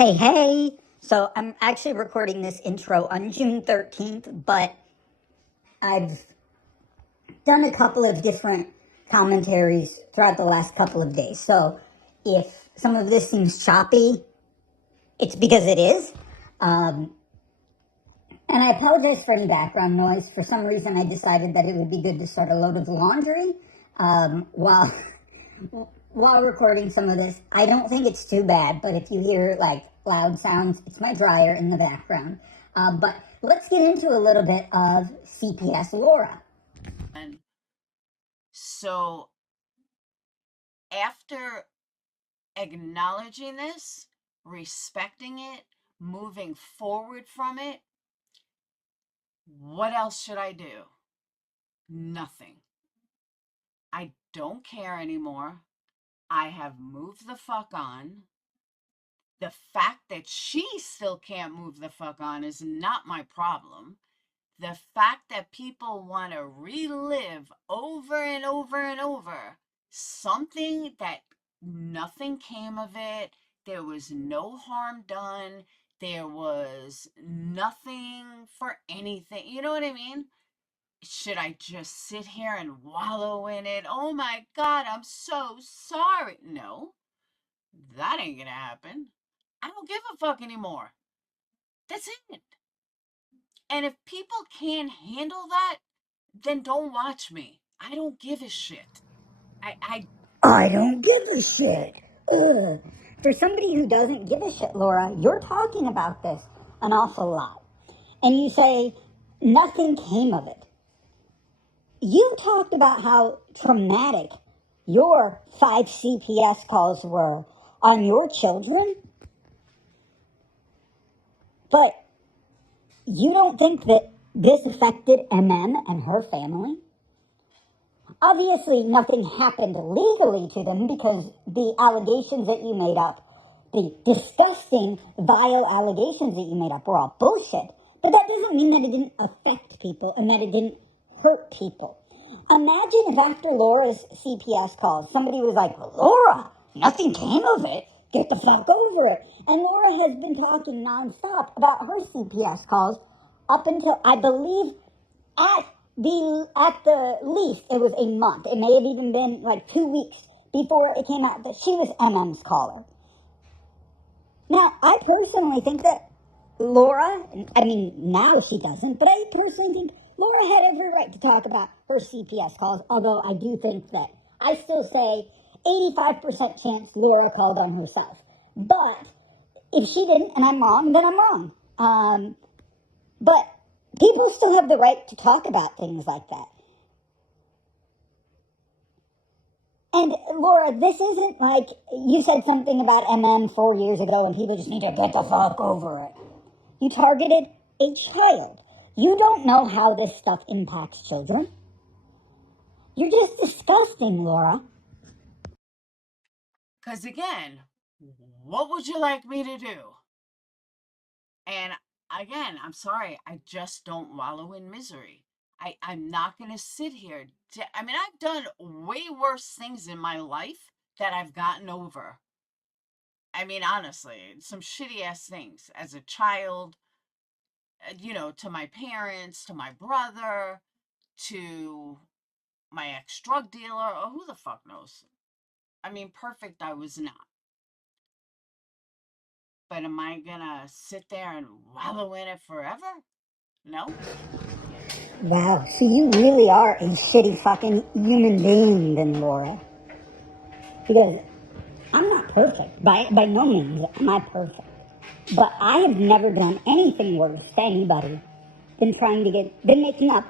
Hey, hey! So I'm actually recording this intro on June 13th, but I've done a couple of different commentaries throughout the last couple of days. So if some of this seems choppy, it's because it is. And I apologize for any background noise. For some reason, I decided that it would be good to start a load of laundry while while recording some of this. I don't think it's too bad, but if you hear like loud sounds, it's my dryer in the background. But let's get into a little bit of CPS LAURA. And so after acknowledging this, respecting it, moving forward from it, what else should I do? Nothing. I don't care anymore. I have moved the fuck on. The fact that she still can't move the fuck on is not my problem. The fact that people want to relive over and over and over something that nothing came of it, there was no harm done, there was nothing for anything. You know what I mean? Should I just sit here and wallow in it? Oh my God, I'm so sorry. No, that ain't gonna happen. I don't give a fuck anymore. That's it. And if people can't handle that, then don't watch me. I don't give a shit. I don't give a shit. Ugh. For somebody who doesn't give a shit, Laura, you're talking about this an awful lot. And you say nothing came of it. You talked about how traumatic your 5 CPS calls were on your children, but you don't think that this affected MM and her family? Obviously, nothing happened legally to them because the allegations that you made up, the disgusting, vile allegations that you made up, were all bullshit. But that doesn't mean that it didn't affect people and that it didn't hurt people. Imagine if after Laura's CPS calls, somebody was like, Laura, nothing came of it. Get the fuck over it. And Laura has been talking nonstop about her CPS calls up until, I believe, at the least, it was a month. It may have even been like 2 weeks before it came out that she was MM's caller. Now, I personally think that Laura, I mean, now she doesn't, but I personally think Laura had every right to talk about her CPS calls, although I do think that I still say 85% chance Laura called on herself. But if she didn't, and I'm wrong, then I'm wrong. But people still have the right to talk about things like that. And Laura, this isn't like you said something about MM 4 years ago and people just need to get the fuck over it. You targeted a child. You don't know how this stuff impacts children. You're just disgusting, Laura. because again, what would you like me to do? And again, I'm sorry, I just don't wallow in misery. I'm not going to sit here. I mean, I've done way worse things in my life that I've gotten over. I mean, honestly, some shitty ass things as a child, to my parents, to my brother, to my ex drug dealer, or who the fuck knows. I mean, perfect I was not. But am I gonna sit there and wallow in it forever? No. Wow, so you really are a shitty fucking human being then, Laura. Because I'm not perfect. By no means am I perfect. But I have never done anything worse to anybody than making up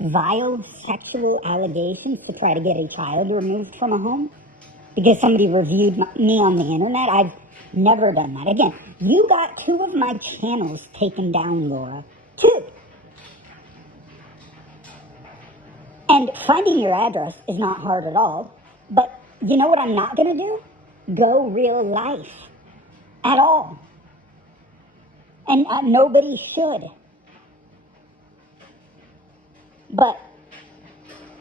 vile sexual allegations to try to get a child removed from a home because somebody reviewed me on the internet. I've never done that. Again, you got 2 of my channels taken down, Laura. 2. And finding your address is not hard at all. But you know what I'm not going to do? Go real life. At all. And nobody should. But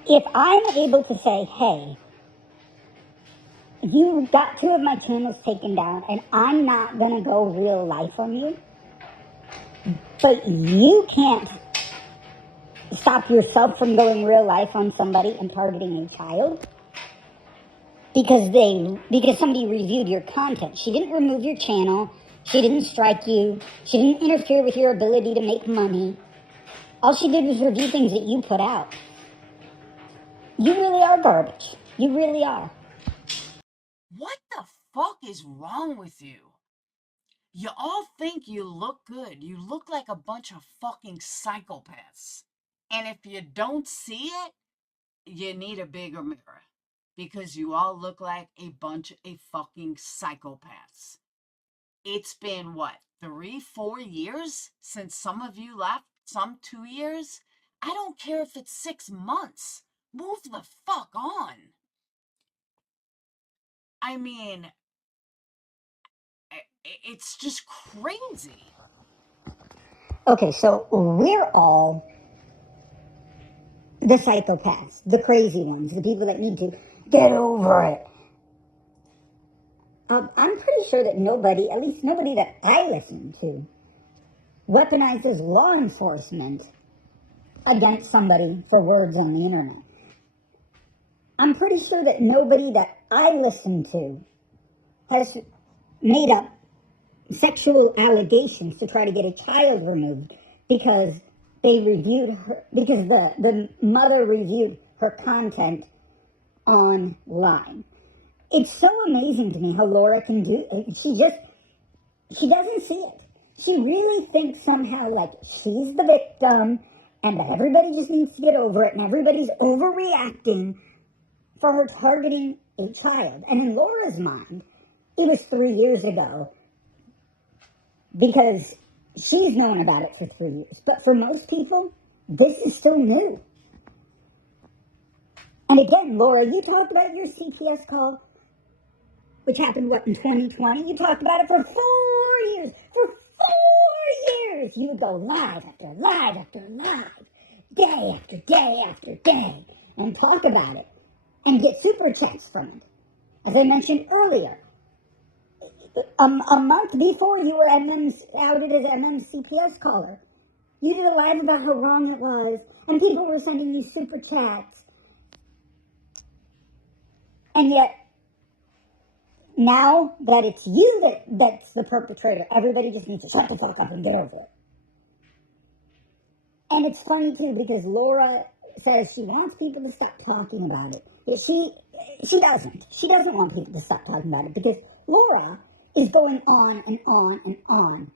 if I'm able to say, hey, you got 2 of my channels taken down, and I'm not gonna go real life on you, but you can't stop yourself from going real life on somebody and targeting a child because somebody reviewed your content. She didn't remove your channel. She didn't strike you. She didn't interfere with your ability to make money. All she did was review things that you put out. You really are garbage. You really are. What the fuck is wrong with you? You all think you look good. You look like a bunch of fucking psychopaths. And if you don't see it, you need a bigger mirror. Because you all look like a bunch of fucking psychopaths. It's been what, 3-4 years since some of you left? Some 2 years? I don't care if it's 6 months. Move the fuck on. I mean, it's just crazy. Okay, so we're all the psychopaths, the crazy ones, the people that need to get over it. I'm pretty sure that nobody, at least nobody that I listen to, weaponizes law enforcement against somebody for words on the internet. I'm pretty sure that nobody that I listen to has made up sexual allegations to try to get a child removed because they reviewed her, because the mother reviewed her content online. It's so amazing to me how Laura can do it. She doesn't see it. She really thinks somehow like she's the victim and that everybody just needs to get over it and everybody's overreacting for her targeting a child. And in Laura's mind, it was 3 years ago because she's known about it for 3 years. But for most people, this is still new. And again, Laura, you talked about your CPS call, which happened, what, in 2020? You talked about it for 4 years. For 4 years, you would go live after live after live, day after day after day, and talk about it, and get super chats from it. As I mentioned earlier, a month before you were outed as MM's CPS caller, you did a live about how wrong it was, and people were sending you super chats. And yet, now that it's you that's the perpetrator, everybody just needs to shut the fuck up and get over it. And it's funny, too, because Laura says she wants people to stop talking about it. But she doesn't. She doesn't want people to stop talking about it because Laura is going on and on and on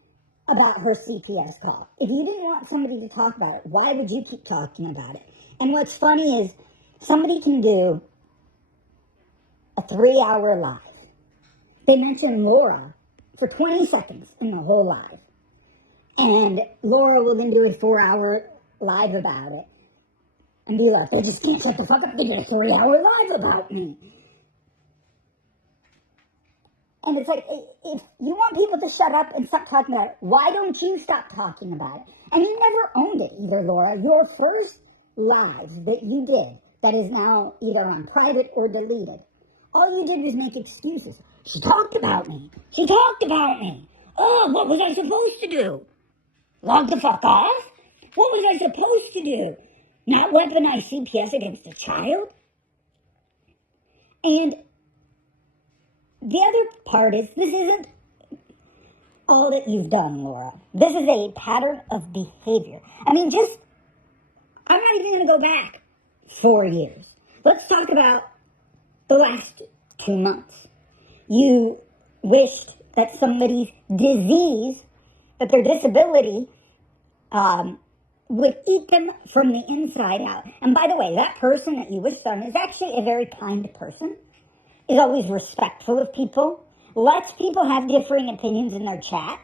about her CPS call. If you didn't want somebody to talk about it, why would you keep talking about it? And what's funny is somebody can do a 3-hour live. They mention Laura for 20 seconds in the whole live. And Laura will then do a 4-hour live about it. And be like, they just can't shut the fuck up. They did a 3-hour live about me. And it's like, if you want people to shut up and stop talking about it, why don't you stop talking about it? And you never owned it either, Laura. Your first live that you did, that is now either on private or deleted, all you did was make excuses. She talked about me. She talked about me. Oh, what was I supposed to do? Log the fuck off? What was I supposed to do? Not weaponize CPS against a child? And the other part is, this isn't all that you've done, Laura. This is a pattern of behavior. I mean, I'm not even going to go back 4 years. Let's talk about the last 2 months. You wished that somebody's disease, that their disability, would eat them from the inside out. And by the way, that person that you wished on is actually a very kind person, is always respectful of people, lets people have differing opinions in their chat,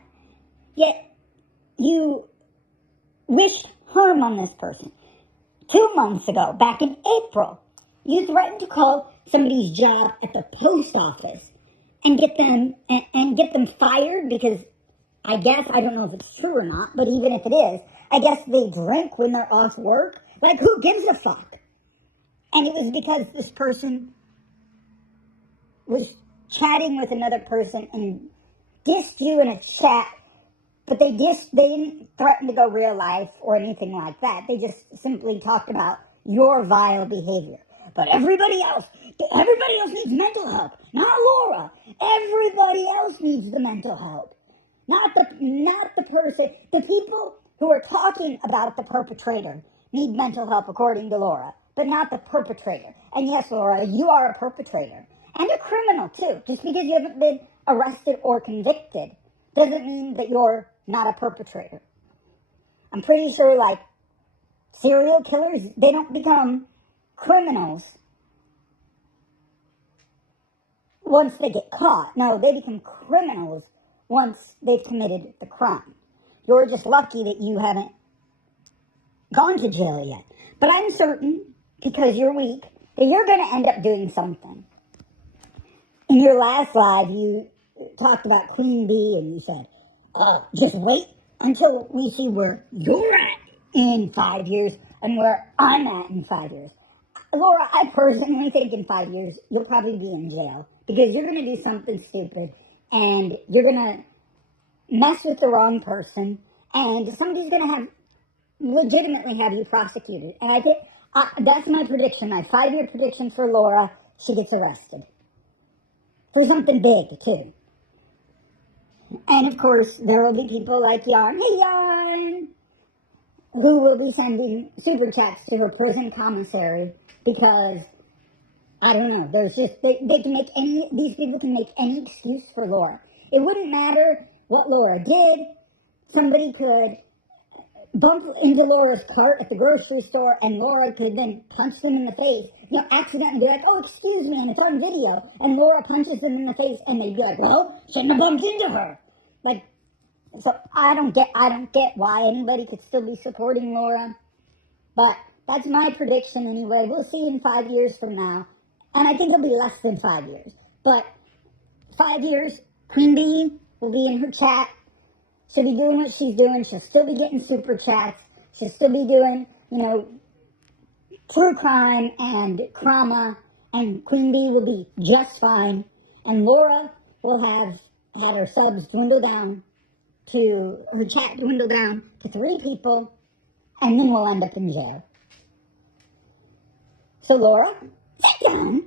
yet you wished harm on this person. 2 months ago, back in April, you threatened to call somebody's job at the post office and get them fired because I guess, I don't know if it's true or not, but even if it is, I guess they drink when they're off work. Like, who gives a fuck? And it was because this person was chatting with another person and dissed you in a chat, but they didn't threaten to go real life or anything like that. They just simply talked about your vile behavior. But everybody else needs mental help, not Laura. Everybody else needs the mental help. Not the person. The people who are talking about the perpetrator need mental help, according to Laura, but not the perpetrator. And yes, Laura, you are a perpetrator. And a criminal, too. Just because you haven't been arrested or convicted doesn't mean that you're not a perpetrator. I'm pretty sure, like, serial killers, they don't become criminals once they get caught. No, they become criminals once they've committed the crime. You're just lucky that you haven't gone to jail yet. But I'm certain, because you're weak, that you're going to end up doing something. In your last live, you talked about Queen Bee, and you said, just wait until we see where you're at in 5 years and where I'm at in 5 years. Laura, I personally think in 5 years, you'll probably be in jail because you're going to do something stupid and you're going to mess with the wrong person and somebody's going to legitimately have you prosecuted. And I think that's my prediction, my 5-year prediction for Laura. She gets arrested for something big, too. And of course, there will be people like Yarn, hey Yarn, who will be sending super chats to her prison commissary because, I don't know, there's just, these people can make any excuse for Laura. It wouldn't matter what Laura did. Somebody could bump into Laura's cart at the grocery store and Laura could then punch them in the face, accidentally be like, oh, excuse me, and it's on video, and Laura punches them in the face and they'd be like, well, shouldn't have bumped into her. Like, so I don't get why anybody could still be supporting Laura, but that's my prediction anyway. We'll see in 5 years from now, and I think it'll be less than 5 years, but 5 years, Queen Bee will be in her chat. She'll be doing what she's doing. She'll still be getting super chats. She'll still be doing, true crime and crama, and Queen Bee will be just fine, and Laura will have had her subs dwindle down to, her chat dwindle down to 3 people, and then we'll end up in jail. So Laura, sit down